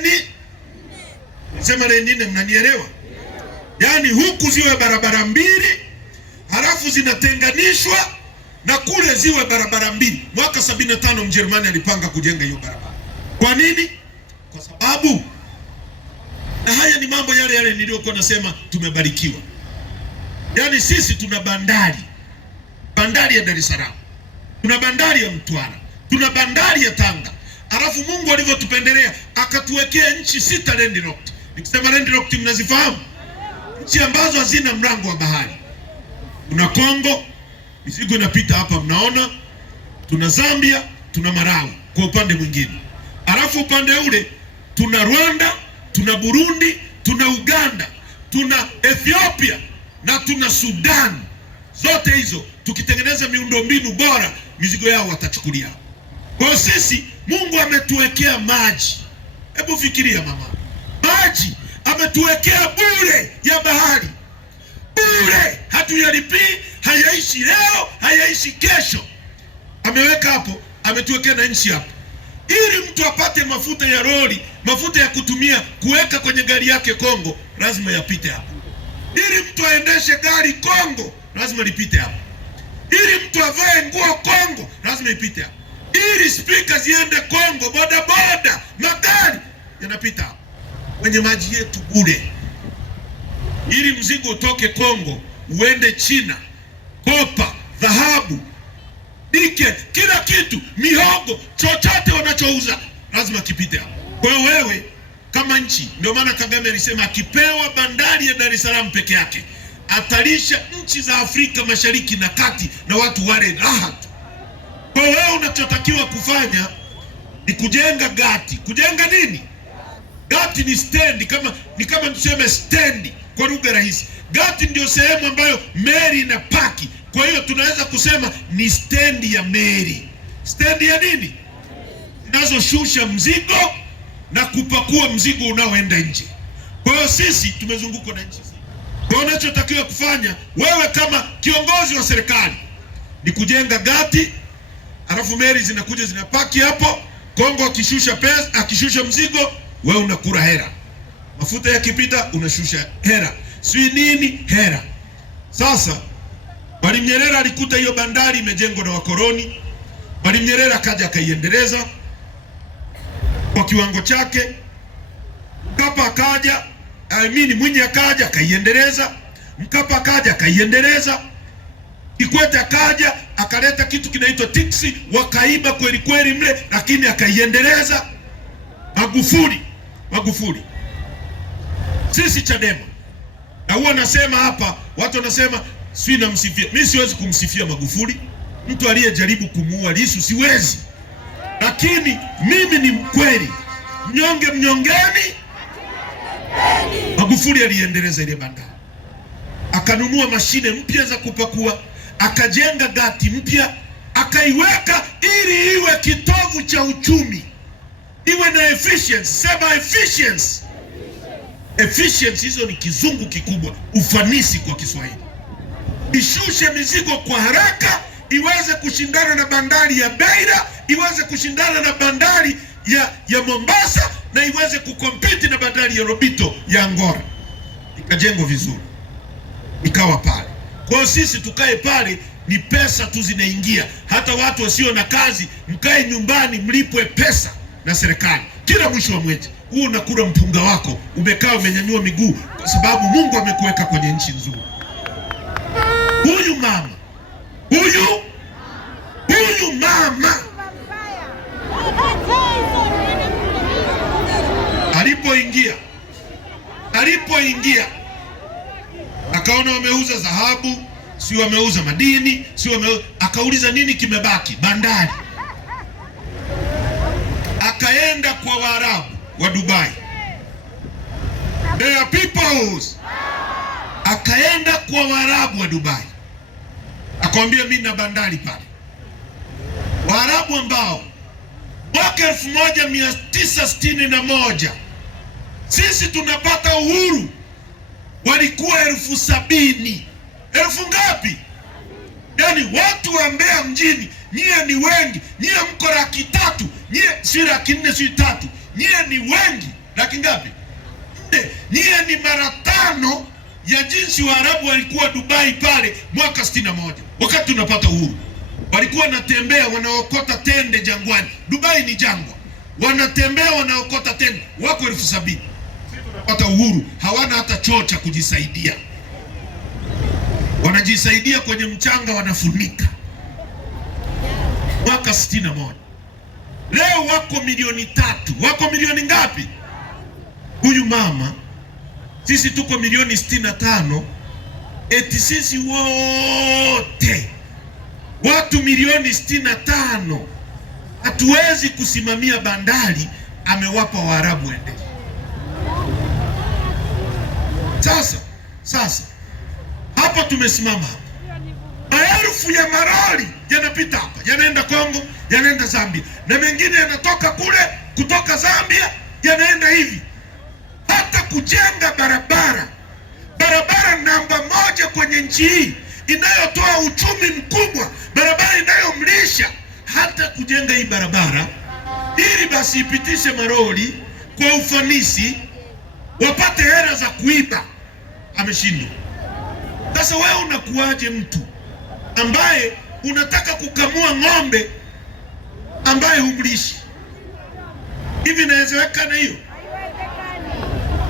leni. Sema leni nne, mnanielewa? Yaani huku ziwe barabara mbili, halafu zinatenganishwa na kule ziwe barabara mbili. Mwaka 75 Mjerumani alipanga kujenga hiyo barabara. Kwa nini? Kwa sababu, na haya ni mambo yale yale niliyokuwa nasema tumebarikiwa. Yaani sisi tuna bandari ya Dar es Salaam, tuna bandari ya Mtwara, tuna bandari ya Tanga. Alafu Mungu alivyotupendelea akatuwekea nchi 6 landlocked. Nikisema landlocked mnazifahamu? Nchi ambazo hazina mlango wa bahari. Tuna Kongo, mizigo inapita hapa mnaona. Tuna Zambia, tuna Malawi kwa upande mwingine. Alafu upande ule tuna Rwanda, tuna Burundi, tuna Uganda, tuna Ethiopia na tuna Sudan. Zote hizo tukitengeneza miundombinu bora, mizigo yao watachukulia. Kwa sisi Mungu ametuwekea maji. Hebu fikiria mama. Maji ametuwekea bure ya bahari. Bure, hatuyalipii, hayaishi leo, hayaishi kesho. Ameweka hapo, ametuwekea na nchi hapo. Ili mtu apate mafuta ya lori, mafuta ya kutumia kuweka kwenye gari yake Kongo, lazima yapite hapo. Ili mtu aendeshe gari Kongo, lazima lipite hapo. Ili mtu avae nguo Kongo, lazima ipite hapo. Ili speaker ziende Kongo, boda boda, magari yanapita hapo. Kwenye maji yetu bure. Ili mzigo utoke Kongo uende China, kopa, dhahabu, dike, kila kitu, mihogo, chochote wanachouza lazima kipite hapo. Kwa hiyo wewe kama nchi, ndio maana Kagame alisema akipewa bandari ya Dar es Salaam peke yake atalisha nchi za Afrika Mashariki na Kati na watu wale raha tu. Kwa hiyo wewe unachotakiwa kufanya ni kujenga gati. Kujenga nini? Gati ni stendi, ni kama tuseme stendi kwa lugha rahisi. Gati ndio sehemu ambayo meli inapaki. Kwa hiyo tunaweza kusema ni stendi ya meli. Stendi ya nini? Zinazoshusha mzigo na kupakua mzigo unaoenda nje. Kwa hiyo sisi tumezungukwa na nchi. Kwa hiyo unachotakiwa kufanya wewe kama kiongozi wa serikali ni kujenga gati, alafu meli zinakuja zinapaki hapo. Kongo akishusha pesa, akishusha mzigo, wewe unakula hera. Mafuta yakipita unashusha hera. Sui nini hera. Sasa Mwalimu Nyerere alikuta hiyo bandari imejengwa na wakoloni. Mwalimu Nyerere akaja akaiendeleza kwa kiwango chake. Mkapa akaja, Mwinyi akaja akaiendeleza. Mkapa akaja akaiendeleza. Kikwete akaja akaleta kitu kinaitwa tiksi, wakaiba kweli kweli mle, lakini akaiendeleza. Magufuli. Sisi Chadema. Na huwa nasema hapa, watu wanasema si namsifia. Mimi siwezi kumsifia Magufuli. Mtu aliyejaribu kumuua Lissu siwezi. Lakini mimi ni mkweli. Mnyonge mnyongeni. Magufuli aliendeleza ile bandari. Akanunua mashine mpya za kupakua, akajenga gati mpya, akaiweka ili iwe kitovu cha uchumi. Iwe na efficiency. Sema efficiency. Efficiency hizo ni kizungu kikubwa, ufanisi kwa Kiswahili. Ishushe mizigo kwa haraka, iweze kushindana na bandari ya Beira, iweze kushindana na bandari ya Mombasa, na iweze kukompiti na bandari ya Lobito ya Angola. Ikajengwa vizuri, ikawa pale. Kwa hiyo sisi tukae pale, ni pesa tu zinaingia. Hata watu wasio na kazi, mkae nyumbani mlipwe pesa na serikali kila mwisho wa mwezi. Huu unakula mpunga wako, umekaa umenyanyua miguu, kwa sababu Mungu amekuweka kwenye nchi nzuri. Huyu mama alipoingia akaona wameuza dhahabu, si wameuza madini, akauliza nini kimebaki? Bandari. Akaenda kwa Waarabu wa Dubai. They are peoples. Akaenda kwa Waarabu wa Dubai, akamwambia mimi na bandari pale. Waarabu ambao mwaka 1961 sisi tunapata uhuru walikuwa 70,000. Elfu ngapi? Yaani watu wa Mbeya mjini, nyie ni wengi, nyie mko 300,000, nyie si 400,000, si 3. nyie ni wengi. Laki ngapi? 4. Nyie ni mara 5 ya jinsi Waarabu walikuwa Dubai pale mwaka 61 wakati tunapata uhuru. Walikuwa wanatembea wanaokota tende jangwani. Dubai ni jangwa, wanatembea wanaokota tende, wako 70,000. Tunapata uhuru, hawana hata choo cha kujisaidia, wanajisaidia kwenye mchanga, wanafunika. Mwaka 61. Leo wako milioni 3. Wako milioni ngapi? Huyu mama, sisi tuko milioni 65. Eti sisi wote watu milioni 65 hatuwezi kusimamia bandari, amewapa Waarabu ende. Sasa hapa tumesimama hapa, maelfu ya maroli yanapita hapa, yanaenda Kongo, yanaenda Zambia, na mengine yanatoka kule kutoka Zambia yanaenda hivi. Hata kujenga barabara namba 1 kwenye nchi hii inayotoa uchumi mkubwa, barabara inayomlisha, hata kujenga hii barabara ili basi ipitishe maroli kwa ufanisi, wapate hela za kuiba, ameshindwa. Sasa wewe unakuwaje mtu ambaye unataka kukamua ng'ombe ambaye humlishi? Hivi inawezekana hiyo?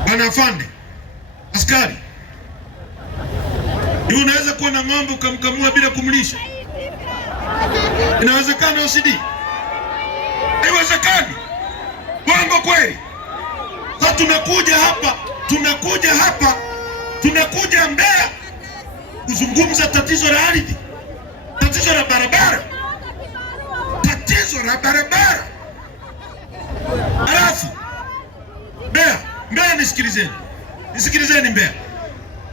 Bwana afande, askari, hivi unaweza kuwa na ng'ombe ukamkamua bila kumlisha? Inawezekana OCD? Haiwezekani. Bongo kweli? Sasa tunakuja Mbeya kuzungumza tatizo la ardhi, tatizo la barabara, Alafu Mbeya, nisikilizeni Mbeya,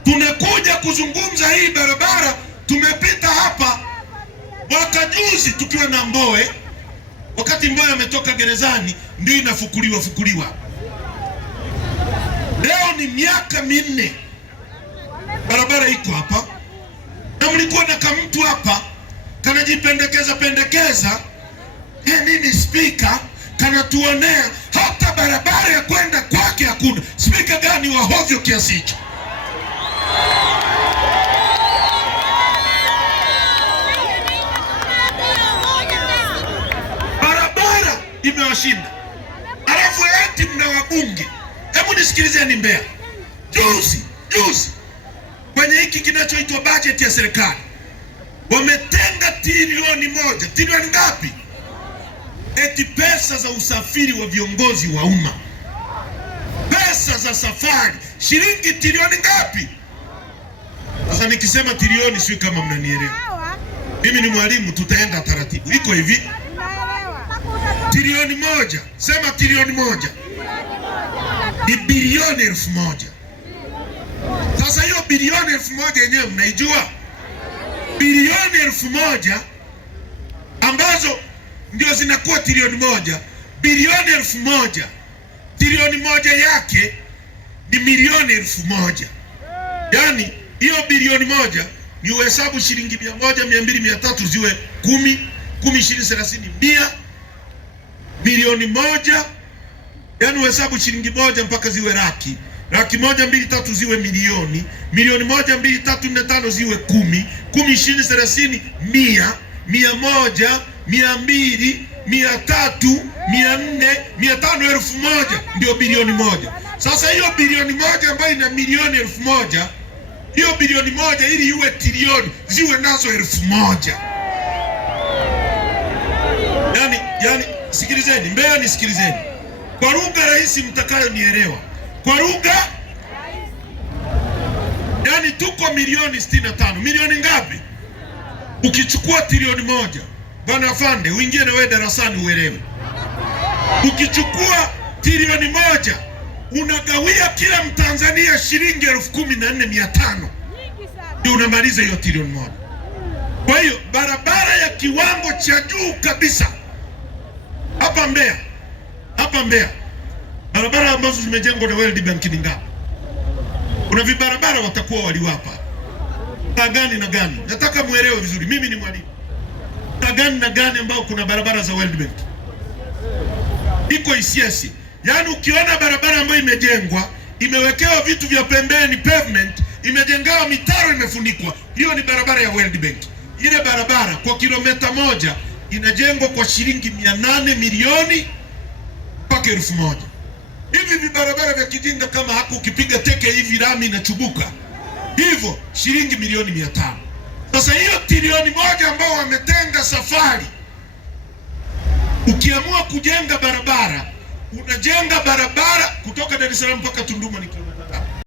tunakuja kuzungumza hii barabara. Tumepita hapa mwaka juzi tukiwa na Mbowe, wakati Mbowe ametoka gerezani, ndio inafukuliwa. Leo ni miaka 4 barabara iko hapa, na mlikuwa na kamtu hapa kanajipendekeza nini spika, kanatuonea. Hata barabara ya kwenda kwake hakuna. Spika gani wa hovyo kiasi hicho? Barabara imewashinda, alafu eti mna wabunge. Hebu nisikilizeni Mbeya, juzi kwenye hiki kinachoitwa bajeti ya serikali wametenga trilioni 1. Trilioni ngapi? Eti pesa za usafiri wa viongozi wa umma, pesa za safari, shilingi trilioni ngapi? Sasa nikisema trilioni, sio kama mnanielewa. Mimi ni mwalimu, tutaenda taratibu. Iko hivi, trilioni 1, sema trilioni 1 ni bilioni 1000. Sasa hiyo bilioni 1000 yenyewe mnaijua? Bilioni 1000 ambazo ndio zinakuwa trilioni 1. Bilioni 1000, trilioni 1 yake ni milioni 1000. Yaani hiyo bilioni 1 ni uhesabu shilingi 100, 200, 300 ziwe 10, 20, 30, 100. Bilioni 1, yaani uhesabu shilingi 1 mpaka ziwe laki. Laki 1, 2, 3 ziwe milioni. Milioni 1, 2, 3, 4, 5 ziwe 10. 10, 20, 30, 100, 100, 200, 300, 400, 500, 1000 ndio bilioni 1. Sasa hiyo bilioni 1 ambayo ina milioni 1000, hiyo bilioni 1 ili iwe trilioni ziwe nazo 1000. Yani sikilizeni Mbeya, nisikilizeni kwa lugha rahisi mtakayo nielewa. Kwa lugha, yani tuko milioni 65. Milioni ngapi? Ukichukua trilioni 1, bwana afande, uingie na wewe darasani uelewe. Ukichukua trilioni 1 unagawia kila Mtanzania shilingi 14,500, ndio unamaliza hiyo trilioni 1. Kwa hiyo barabara ya kiwango cha juu kabisa hapa Mbeya, barabara ambazo zimejengwa na World Bank ni ngapi? Kuna vibarabara watakuwa waliwapa na gani. Nataka muelewe vizuri, mimi ni mwalimu. Na gani ambao kuna barabara za World Bank. Iko Isyesye, Yaani ukiona barabara ambayo imejengwa, imewekewa vitu vya pembeni, pavement, imejengewa mitaro, imefunikwa, hiyo ni barabara ya World Bank. Ile barabara kwa kilomita moja inajengwa kwa shilingi 800 milioni mpaka 1000. Hivi vibarabara vya kijinga kama hapo ukipiga teke hivi rami inachubuka. Hivyo shilingi milioni 500. Sasa hiyo trilioni 1 ambao wametenga safari, ukiamua kujenga barabara, unajenga barabara kutoka Dar es Salaam mpaka Tunduma ni